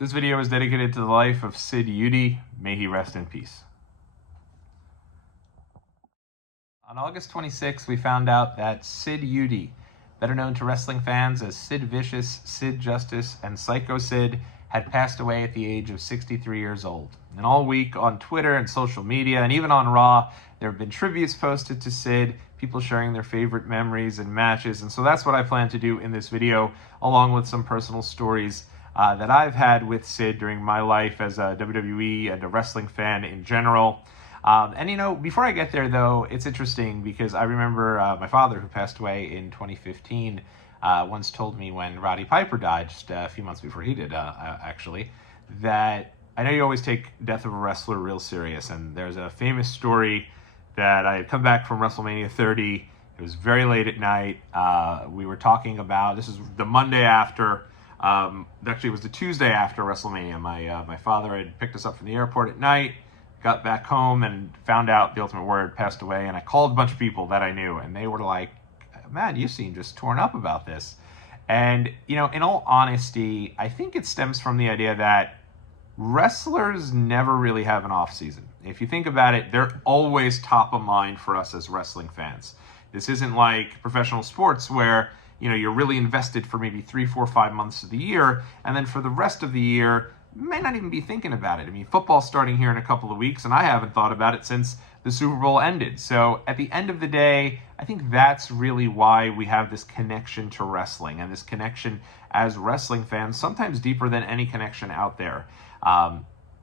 This video is dedicated to the life of Sid Eudy. May he rest in peace. On August 26th, we found out that Sid Eudy, better known to wrestling fans as Sid Vicious, Sid Justice, and Sycho Sid, had passed away at the age of 63 years old. And all week on Twitter and social media, and even on Raw, there have been tributes posted to Sid, people sharing their favorite memories and matches. And so that's what I plan to do in this video, along with some personal stories that I've had with Sid during my life as a WWE and a wrestling fan in general. And, you know, before I get there, though, it's interesting because I remember my father, who passed away in 2015, once told me when Roddy Piper died, just a few months before he did, actually, that I know you always take death of a wrestler real serious. And there's a famous story that I had come back from WrestleMania 30. It was very late at night. We were talking about, this is the Monday after, actually it was the Tuesday after WrestleMania. My father had picked us up from the airport at night, got back home and found out the Ultimate Warrior had passed away, and I called a bunch of people that I knew, and they were like, man, you seem just torn up about this. And, you know, in all honesty, I think it stems from the idea that wrestlers never really have an off season. If you think about it, they're always top of mind for us as wrestling fans. This isn't like professional sports where, you know, you're really invested for maybe 3, 4, 5 months of the year, and then for the rest of the year, you may not even be thinking about it. I mean, football's starting here in a couple of weeks, and I haven't thought about it since the Super Bowl ended. So at the end of the day, I think that's really why we have this connection to wrestling, and this connection as wrestling fans, sometimes deeper than any connection out there.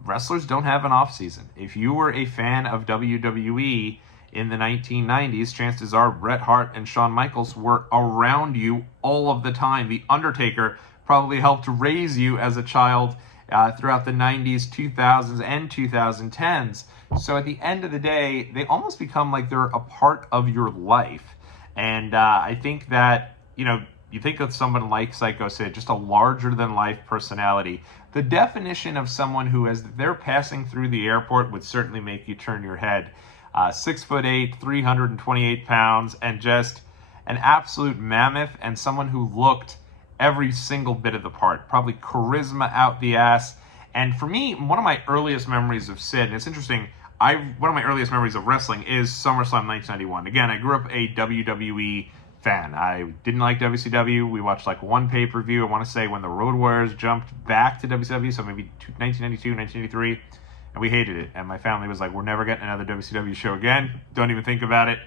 Wrestlers don't have an off season. If you were a fan of WWE in the 1990s, chances are Bret Hart and Shawn Michaels were around you all of the time. The Undertaker probably helped raise you as a child throughout the 90s, 2000s, and 2010s. So at the end of the day, they almost become like they're a part of your life. And I think that, you know, you think of someone like Sycho Sid, just a larger-than-life personality. The definition of someone who, as they're passing through the airport, would certainly make you turn your head. 6'8", 328 pounds, and just an absolute mammoth, and someone who looked every single bit of the part. Probably charisma out the ass. And for me, one of my earliest memories of Sid, and it's interesting, one of my earliest memories of wrestling is SummerSlam 1991. Again, I grew up a WWE fan. I didn't like WCW. We watched like one pay-per-view, I want to say, when the Road Warriors jumped back to WCW, so maybe 1992, 1983, and we hated it. And my family was like, we're never getting another WCW show again. Don't even think about it.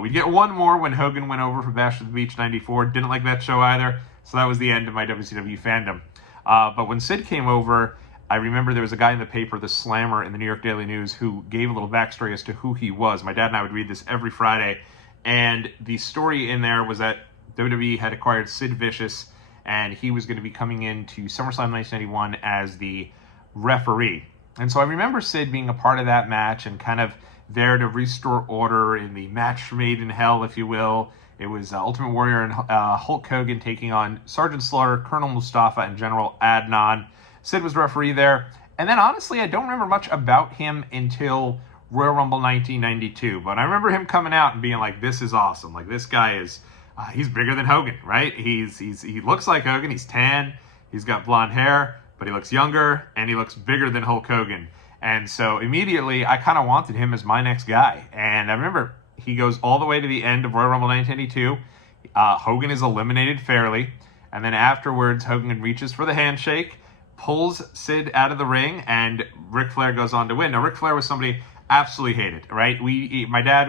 We'd get one more when Hogan went over for Bash at the Beach 94. Didn't like that show either. So that was the end of my WCW fandom. But when Sid came over, I remember there was a guy in the paper, the Slammer, in the New York Daily News, who gave a little backstory as to who he was. My dad and I would read this every Friday. And the story in there was that WWE had acquired Sid Vicious, and he was going to be coming into SummerSlam 1991 as the referee. And so I remember Sid being a part of that match and kind of there to restore order in the match made in hell, if you will. It was Ultimate Warrior and Hulk Hogan taking on Sergeant Slaughter, Colonel Mustafa, and General Adnan. Sid was referee there. And then, honestly, I don't remember much about him until Royal Rumble 1992. But I remember him coming out and being like, this is awesome. Like, this guy is, he's bigger than Hogan, right? He looks like Hogan. He's tan. He's got blonde hair, but he looks younger, and he looks bigger than Hulk Hogan. And so immediately, I kind of wanted him as my next guy. And I remember he goes all the way to the end of Royal Rumble 1992. Hogan is eliminated fairly. And then afterwards, Hogan reaches for the handshake, pulls Sid out of the ring, and Ric Flair goes on to win. Now, Ric Flair was somebody absolutely hated, right? My dad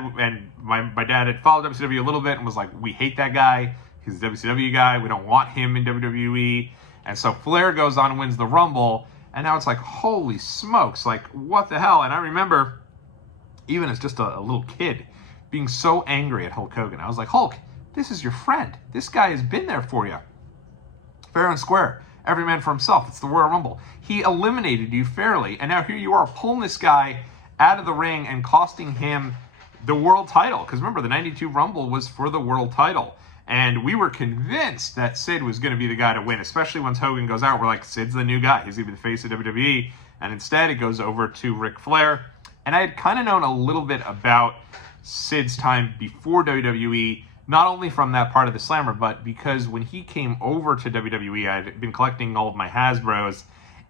had followed WCW a little bit and was like, we hate that guy. He's a WCW guy. We don't want him in WWE. And so Flair goes on and wins the Rumble. And now it's like, holy smokes, like, what the hell? And I remember, even as just a little kid, being so angry at Hulk Hogan. I was like, Hulk, this is your friend. This guy has been there for you. Fair and square. Every man for himself. It's the Royal Rumble. He eliminated you fairly. And now here you are pulling this guy out of the ring and costing him the world title. Because remember, the 92 Rumble was for the world title. And we were convinced that Sid was going to be the guy to win, especially once Hogan goes out. We're like, Sid's the new guy. He's going to be the face of WWE. And instead, it goes over to Ric Flair. And I had kind of known a little bit about Sid's time before WWE, not only from that part of the Slammer, but because when he came over to WWE, I had been collecting all of my Hasbros,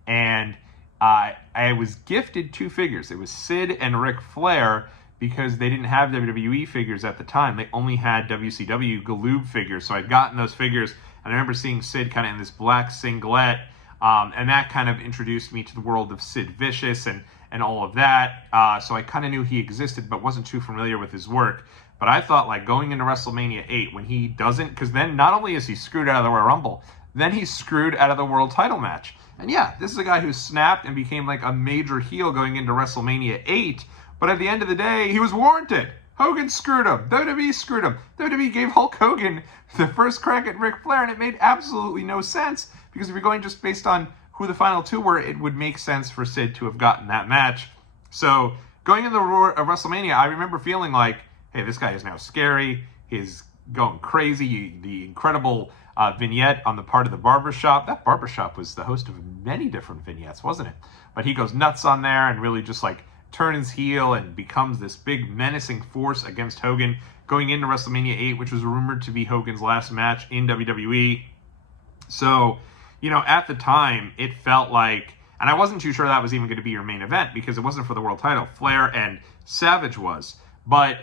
And I was gifted 2 figures. It was Sid and Ric Flair, because they didn't have WWE figures at the time. They only had WCW Galoob figures. So I'd gotten those figures, and I remember seeing Sid kind of in this black singlet, and that kind of introduced me to the world of Sid Vicious and all of that. So I kind of knew he existed, but wasn't too familiar with his work. But I thought, like, going into WrestleMania 8, when he doesn't, because then not only is he screwed out of the Royal Rumble, then he's screwed out of the world title match. And yeah, this is a guy who snapped and became like a major heel going into WrestleMania 8, but at the end of the day, he was warranted. Hogan screwed him. WWE screwed him. WWE gave Hulk Hogan the first crack at Ric Flair, and it made absolutely no sense, because if you're going just based on who the final 2 were, it would make sense for Sid to have gotten that match. So going into the WrestleMania, I remember feeling like, hey, this guy is now scary. He's going crazy. The incredible vignette on the part of the barbershop. That barbershop was the host of many different vignettes, wasn't it? But he goes nuts on there and really just like turns heel and becomes this big menacing force against Hogan going into WrestleMania 8, which was rumored to be Hogan's last match in WWE. So, you know, at the time, it felt like, and I wasn't too sure that was even going to be your main event, because it wasn't for the world title. Flair and Savage was. But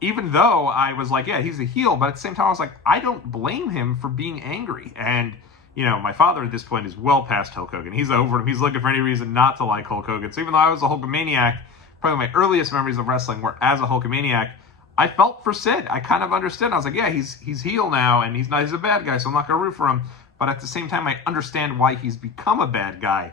even though I was like, yeah, he's a heel, but at the same time, I was like, I don't blame him for being angry. And, you know, my father at this point is well past Hulk Hogan. He's over him. He's looking for any reason not to like Hulk Hogan. So even though I was a Hulkamaniac, probably my earliest memories of wrestling were as a Hulkamaniac, I felt for Sid. I kind of understood. I was like, yeah, he's heel now, and he's a bad guy, so I'm not going to root for him. But at the same time, I understand why he's become a bad guy,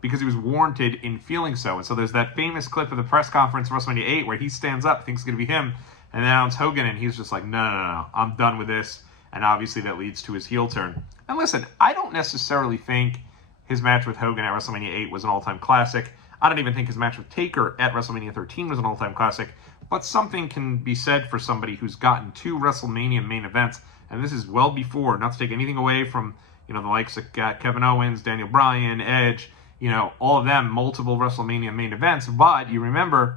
because he was warranted in feeling so. And so there's that famous clip of the press conference WrestleMania 8 where he stands up, thinks it's going to be him, and then it's Hogan, and he's just like, no, I'm done with this. And obviously that leads to his heel turn. And listen, I don't necessarily think his match with Hogan at WrestleMania 8 was an all-time classic. I don't even think his match with Taker at WrestleMania 13 was an all-time classic. But something can be said for somebody who's gotten 2 WrestleMania main events. And this is well before, not to take anything away from, you know, the likes of Kevin Owens, Daniel Bryan, Edge, you know, all of them, multiple WrestleMania main events. But you remember,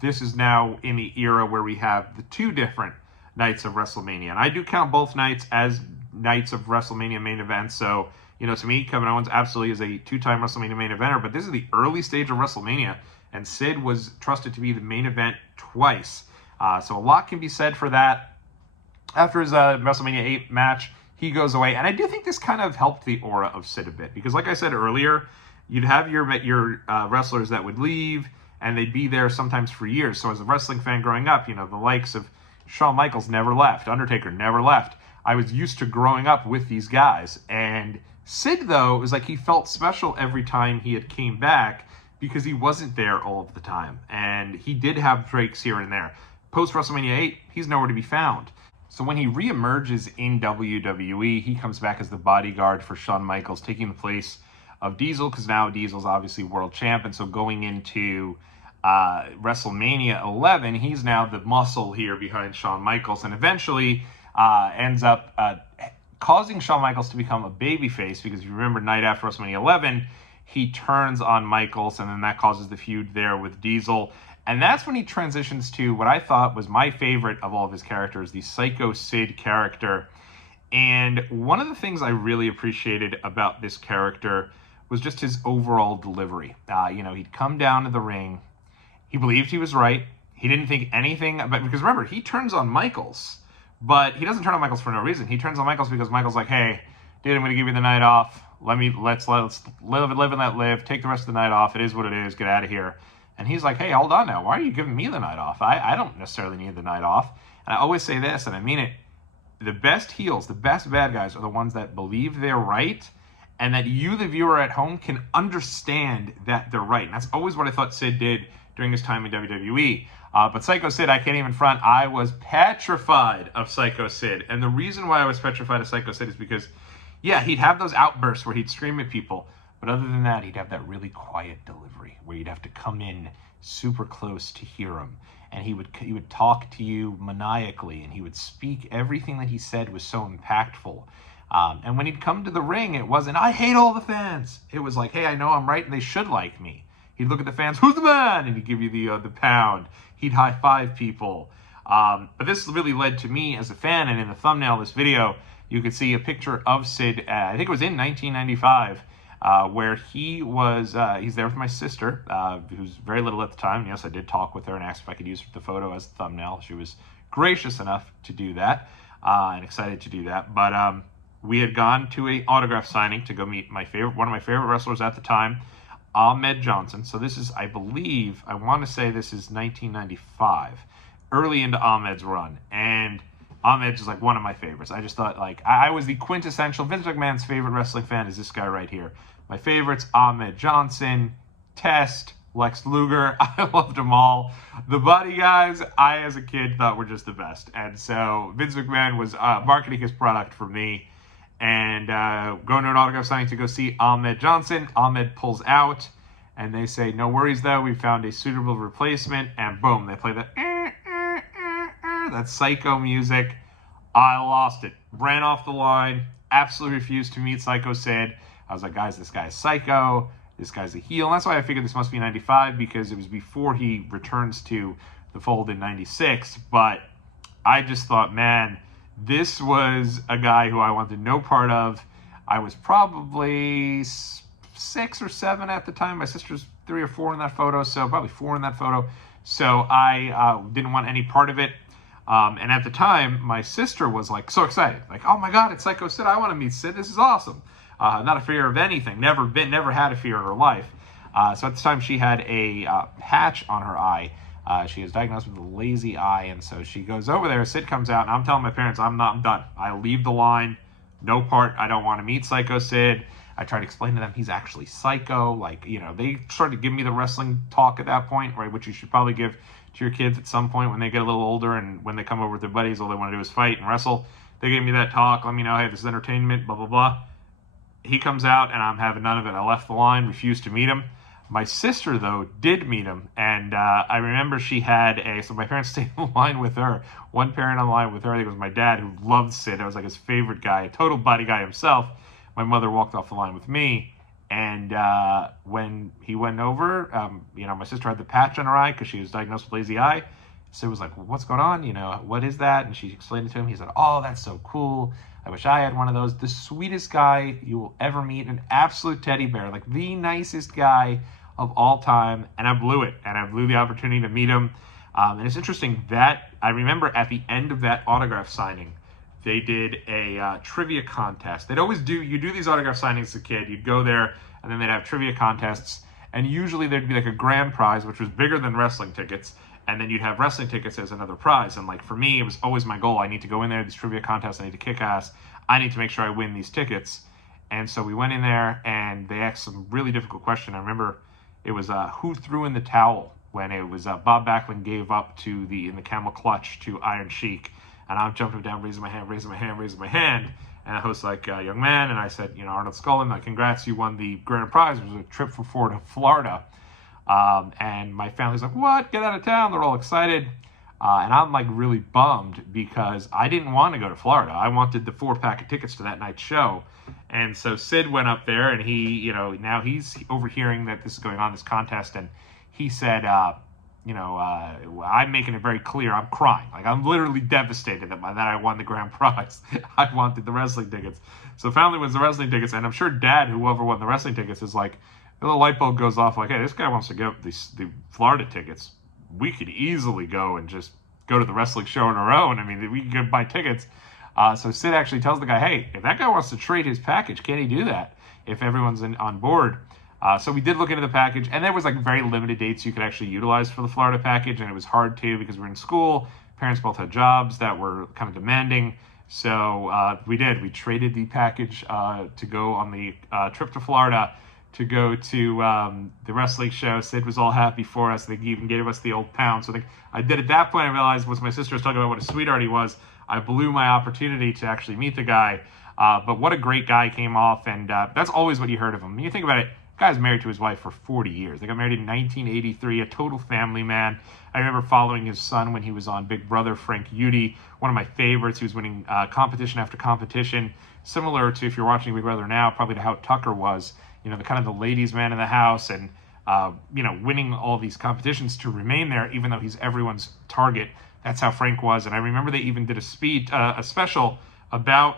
this is now in the era where we have the 2 different nights of WrestleMania. And I do count both nights as nights of WrestleMania main events. So, you know, to me, Kevin Owens absolutely is a 2-time WrestleMania main eventer, but this is the early stage of WrestleMania, and Sid was trusted to be the main event twice. So a lot can be said for that. After his WrestleMania 8 match, he goes away, and I do think this kind of helped the aura of Sid a bit, because like I said earlier, you'd have your wrestlers that would leave, and they'd be there sometimes for years. So as a wrestling fan growing up, you know, the likes of Shawn Michaels never left. Undertaker never left. I was used to growing up with these guys. And Sid, though, was like he felt special every time he had came back, because he wasn't there all of the time. And he did have breaks here and there. Post-WrestleMania 8, he's nowhere to be found. So when he reemerges in WWE, he comes back as the bodyguard for Shawn Michaels, taking the place of Diesel, because now Diesel's obviously world champ. And so going into WrestleMania 11, he's now the muscle here behind Shawn Michaels, and eventually ends up causing Shawn Michaels to become a babyface, because if you remember, night after WrestleMania 11, he turns on Michaels, and then that causes the feud there with Diesel. And that's when he transitions to what I thought was my favorite of all of his characters, the Sycho Sid character. And one of the things I really appreciated about this character was just his overall delivery. You know, he'd come down to the ring. He believed he was right. He didn't think anything about, because remember, he turns on Michaels, but he doesn't turn on Michaels for no reason. He turns on Michaels because Michaels like, hey, dude, I'm going to give you the night off. Let's live and let live. Take the rest of the night off. It is what it is. Get out of here. And he's like, hey, hold on now. Why are you giving me the night off? I don't necessarily need the night off. And I always say this, and I mean it. The best heels, the best bad guys are the ones that believe they're right, and that you, the viewer at home, can understand that they're right. And that's always what I thought Sid did during his time in WWE. But Sycho Sid, I can't even front. I was petrified of Sycho Sid. And the reason why I was petrified of Sycho Sid is because, yeah, he'd have those outbursts where he'd scream at people. But other than that, he'd have that really quiet delivery where you'd have to come in super close to hear him. And he would talk to you maniacally, and he would speak. Everything that he said was so impactful. And when he'd come to the ring, it wasn't, I hate all the fans. It was like, hey, I know I'm right, and they should like me. He'd look at the fans, who's the man? And he'd give you the pound. He'd high-five people. But this really led to me as a fan, and in the thumbnail of this video, you could see a picture of Sid, I think it was in 1995, where he was, he's there with my sister, who's very little at the time. And yes, I did talk with her and asked if I could use the photo as the thumbnail. She was gracious enough to do that, and excited to do that. But we had gone to a autograph signing to go meet one of my favorite wrestlers at the time, Ahmed Johnson. So this is, I believe, I want to say this is 1995, early into Ahmed's run. And Ahmed is like one of my favorites. I just thought, like, I was the quintessential Vince McMahon's favorite wrestling fan is this guy right here. My favorites, Ahmed Johnson, Test, Lex Luger. I loved them all. The Buddy guys, I as a kid thought were just the best. And so Vince McMahon was marketing his product for me. And going to an autograph signing to go see Ahmed Johnson. Ahmed pulls out, and they say, no worries, though. We found a suitable replacement. And boom, they play that Sycho music. I lost it. Ran off the line. Absolutely refused to meet Sycho Sid. I was like, guys, this guy's psycho. This guy's a heel. And that's why I figured this must be 95, because it was before he returns to the fold in 96. But I just thought, man, this was a guy who I wanted no part of. I was probably 6 or 7 at the time. My sister's 3 or 4 in that photo, so probably 4 in that photo. So I didn't want any part of it. And at the time, my sister was like so excited, like, "Oh my God, it's Sycho Sid! I want to meet Sid. This is awesome." Not a fear of anything. Never had a fear in her life. So at the time, she had a patch on her eye. She was diagnosed with a lazy eye, and so she goes over there. Sid comes out, and I'm telling my parents, I'm done. I leave the line. No part. I don't want to meet Sycho Sid. I tried to explain to them he's actually psycho. Like, you know, they started giving me the wrestling talk at that point, right, which you should probably give to your kids at some point when they get a little older and when they come over with their buddies, all they want to do is fight and wrestle. They gave me that talk. Let me know, hey, this is entertainment, blah, blah, blah. He comes out, and I'm having none of it. I left the line, refused to meet him. My sister, though, did meet him, and I remember she had so my parents stayed in line with her. One parent on the line with her, I think it was my dad, who loved Sid. I was like his favorite guy, a total Buddy guy himself. My mother walked off the line with me, and when he went over, you know, my sister had the patch on her eye because she was diagnosed with lazy eye. Sid was like, well, what's going on? You know, what is that? And she explained it to him. He said, oh, that's so cool. I wish I had one of those. The sweetest guy you will ever meet, an absolute teddy bear, like the nicest guy of all time. And I blew it, and I blew the opportunity to meet him. And it's interesting that I remember at the end of that autograph signing, they did a trivia contest. They'd always you do these autograph signings as a kid. You'd go there, and then they'd have trivia contests. And usually there'd be like a grand prize, which was bigger than wrestling tickets. And then you'd have wrestling tickets as another prize. And like for me, it was always my goal. I need to go in there, these trivia contests. I need to kick ass. I need to make sure I win these tickets. And so we went in there, and they asked some really difficult question. I remember it was who threw in the towel when it was Bob Backlund gave up in the camel clutch to Iron Sheik. And I'm jumping down, raising my hand. And the host's like, young man. And I said, you know, Arnold Scullin, like, congrats, you won the grand prize. It was a trip from Florida. And my family's like, what? Get out of town. They're all excited. And I'm like really bummed because I didn't want to go to Florida. I wanted the 4-pack of tickets to that night's show. And so Sid went up there, and he, you know, now he's overhearing that this is going on, this contest. And he said, you know, I'm making it very clear. I'm crying. Like, I'm literally devastated that I won the grand prize. I wanted the wrestling tickets. So family wins the wrestling tickets. And I'm sure Dad, whoever won the wrestling tickets, is like, the little light bulb goes off like, hey, this guy wants to get the Florida tickets. We could easily go and just go to the wrestling show on our own. I mean, we could buy tickets. So Sid actually tells the guy, hey, if that guy wants to trade his package, can he do that if everyone's on board? So we did look into the package, and there was like very limited dates you could actually utilize for the Florida package, and it was hard to because we were in school. Parents both had jobs that were kind of demanding. So we traded the package to go on the trip to Florida to go to the wrestling show. Sid was all happy for us. They even gave us the old pound. So I did at that point, I realized once my sister was talking about what a sweetheart he was, I blew my opportunity to actually meet the guy. But what a great guy came off, and that's always what you heard of him. When you think about it, the guy's married to his wife for 40 years. They got married in 1983, a total family man. I remember following his son when he was on Big Brother, Frank Eudy, one of my favorites. He was winning competition after competition, similar to, if you're watching Big Brother now, probably to how Tucker was, you know, the kind of the ladies' man in the house, and you know, winning all these competitions to remain there, even though he's everyone's target. That's how Frank was. And I remember they even did a special about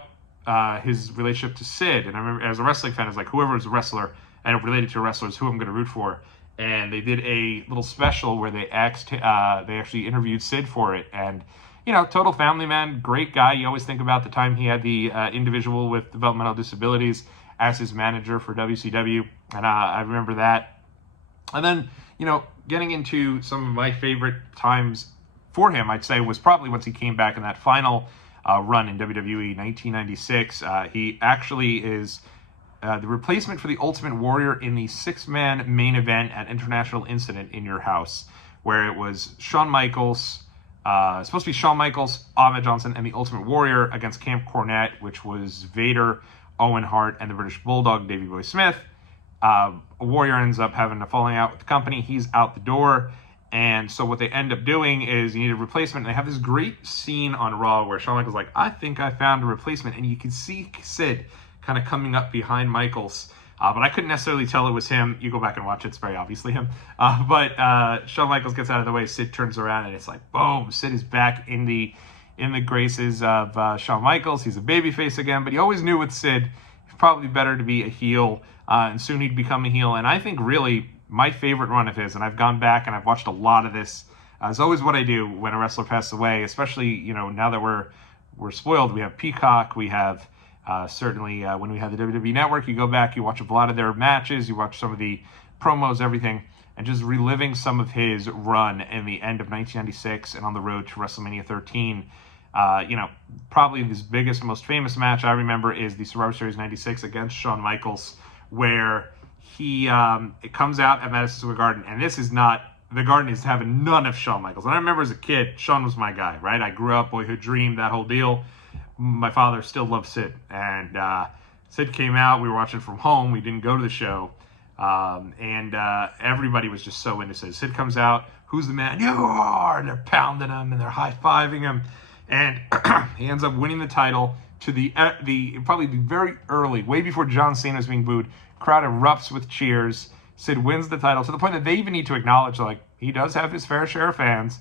his relationship to Sid. And I remember as a wrestling fan, I was like, whoever is a wrestler and related to a wrestler is who I'm going to root for. And they did a little special where they actually interviewed Sid for it. And, you know, total family man, great guy. You always think about the time he had the individual with developmental disabilities as his manager for WCW. And I remember that. And then, you know, getting into some of my favorite times for him, I'd say, was probably once he came back in that final run in WWE 1996. He actually is the replacement for the Ultimate Warrior in the six-man main event at International Incident in Your House, where it was Shawn Michaels, supposed to be Shawn Michaels, Ahmed Johnson, and the Ultimate Warrior against Camp Cornette, which was Vader, Owen Hart, and the British Bulldog, Davey Boy Smith. Warrior ends up having a falling out with the company. He's out the door. And so what they end up doing is you need a replacement. And they have this great scene on Raw where Shawn Michaels is like, I think I found a replacement. And you can see Sid kind of coming up behind Michaels. But I couldn't necessarily tell it was him. You go back and watch it. It's very obviously him. But Shawn Michaels gets out of the way. Sid turns around and it's like, boom. Sid is back in the graces of Shawn Michaels. He's a babyface again. But you always knew with Sid, it's probably better to be a heel. And soon he'd become a heel. And I think really my favorite run of his, and I've gone back and I've watched a lot of this, is always what I do when a wrestler passes away, especially, you know, now that we're spoiled. We have Peacock, we have certainly when we had the WWE Network, you go back, you watch a lot of their matches, you watch some of the promos, everything, and just reliving some of his run in the end of 1996 and on the road to WrestleMania 13. You know, probably his biggest, most famous match I remember is the Survivor Series 96 against Shawn Michaels, where it comes out at Madison Square Garden, and this is not, the Garden is having none of Shawn Michaels. And I remember as a kid, Shawn was my guy, right? I grew up, boyhood dream, that whole deal. My father still loved Sid, and Sid came out. We were watching from home. We didn't go to the show, and everybody was just so into Sid. Sid comes out. Who's the man? You are! And they're pounding him, and they're high-fiving him, and he ends up winning the title to the probably very early, way before John Cena was being booed. Crowd erupts with cheers. Sid wins the title to the point that they even need to acknowledge, like, he does have his fair share of fans.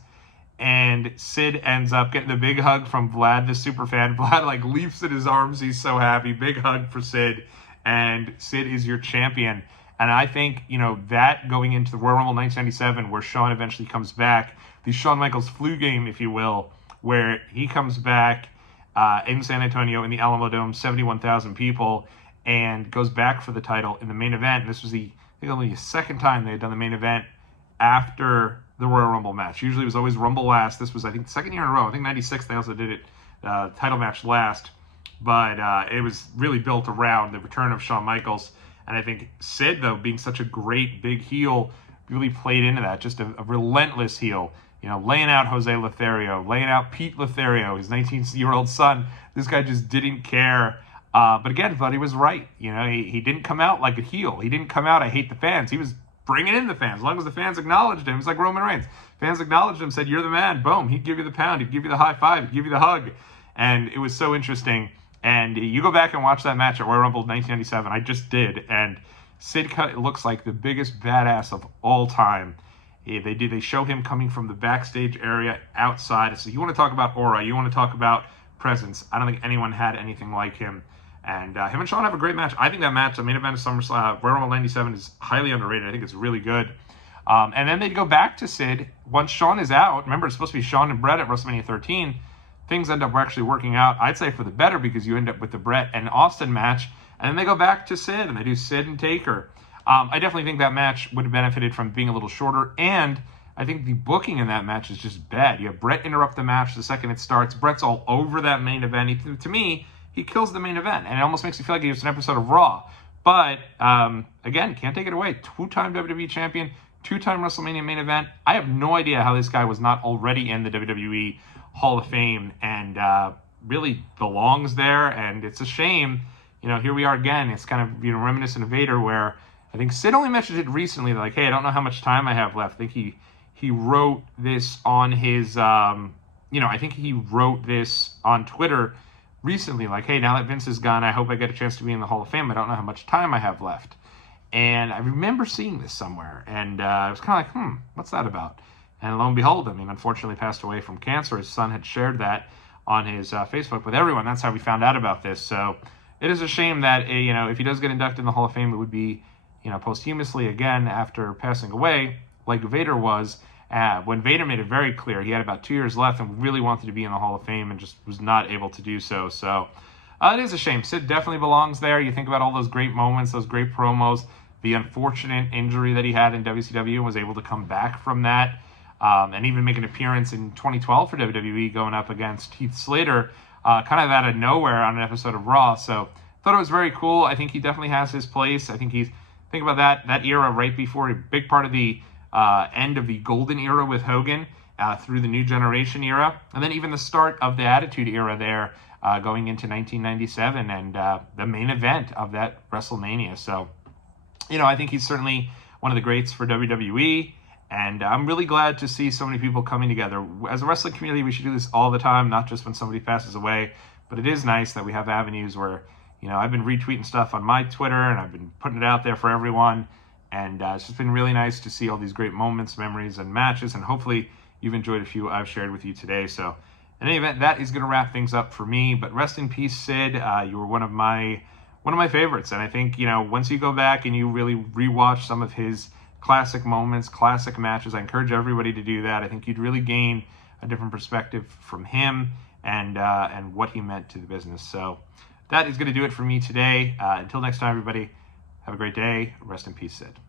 And Sid ends up getting the big hug from Vlad, the super fan. Vlad, like, leaps in his arms. He's so happy. Big hug for Sid. And Sid is your champion. And I think, you know, that going into the Royal Rumble 1997, where Shawn eventually comes back, the Shawn Michaels flu game, if you will, where he comes back in San Antonio in the Alamo Dome, 71,000 people, and goes back for the title in the main event. And this was I think only the second time they had done the main event after the Royal Rumble match. Usually it was always Rumble last. This was, I think, the second year in a row. I think 96 they also did it, title match last. But it was really built around the return of Shawn Michaels. And I think Sid, though, being such a great big heel, really played into that. Just a relentless heel. You know, laying out Jose Lothario, laying out Pete Lothario, his 19-year-old son. This guy just didn't care. But again, thought he was right. You know, he didn't come out like a heel. He didn't come out, I hate the fans. He was bringing in the fans. As long as the fans acknowledged him, it was like Roman Reigns. Fans acknowledged him, said, you're the man. Boom. He'd give you the pound. He'd give you the high five. He'd give you the hug. And it was so interesting. And you go back and watch that match at Royal Rumble 1997. I just did. And Sid looks like the biggest badass of all time. They show him coming from the backstage area outside. So you want to talk about aura. You want to talk about presence. I don't think anyone had anything like him. And him and Shawn have a great match. I think that match, the main event of SummerSlam, Royal Rumble 97, is highly underrated. I think it's really good. And then they go back to Sid. Once Shawn is out, remember, it's supposed to be Shawn and Bret at WrestleMania 13. Things end up actually working out, I'd say, for the better, because you end up with the Bret and Austin match. And then they go back to Sid, and they do Sid and Taker. I definitely think that match would have benefited from being a little shorter. And I think the booking in that match is just bad. You have Bret interrupt the match the second it starts. Bret's all over that main event. To me, he kills the main event, and it almost makes you feel like it's an episode of Raw. But, again, can't take it away. Two-time WWE champion, two-time WrestleMania main event. I have no idea how this guy was not already in the WWE Hall of Fame and really belongs there, and it's a shame. You know, here we are again. It's kind of, you know, reminiscent of Vader, where I think Sid only mentioned it recently, like, hey, I don't know how much time I have left. I think he wrote this on his, I think he wrote this on Twitter recently, like, hey, now that Vince is gone, I hope I get a chance to be in the Hall of Fame. I don't know how much time I have left. And I remember seeing this somewhere, and I was kind of like, what's that about? And lo and behold, I mean, unfortunately passed away from cancer. His son had shared that on his Facebook with everyone. That's how we found out about this. So it is a shame that, if he does get inducted in the Hall of Fame, it would be, posthumously again after passing away, like Vader was. When Vader made it very clear he had about 2 years left and really wanted to be in the Hall of Fame and just was not able to do so. So it is a shame. Sid definitely belongs there. You think about all those great moments, those great promos, the unfortunate injury that he had in WCW and was able to come back from that, and even make an appearance in 2012 for WWE going up against Heath Slater, kind of out of nowhere on an episode of Raw. So thought it was very cool. I think he definitely has his place. I think think about that era right before, a big part of the end of the golden era with Hogan, through the New Generation era, and then even the start of the Attitude era there, going into 1997 and the main event of that WrestleMania. So, I think he's certainly one of the greats for WWE, and I'm really glad to see so many people coming together. As a wrestling community, we should do this all the time, not just when somebody passes away, but it is nice that we have avenues where, I've been retweeting stuff on my Twitter, and I've been putting it out there for everyone, and it's just been really nice to see all these great moments, memories, and matches, and hopefully you've enjoyed a few I've shared with you today. So in any event, that is going to wrap things up for me, but rest in peace, Sid. You were one of my favorites, and I think, once you go back and you really rewatch some of his classic moments, classic matches, I encourage everybody to do that. I think you'd really gain a different perspective from him and what he meant to the business. So that is going to do it for me today. Until next time, everybody, have a great day. Rest in peace, Sid.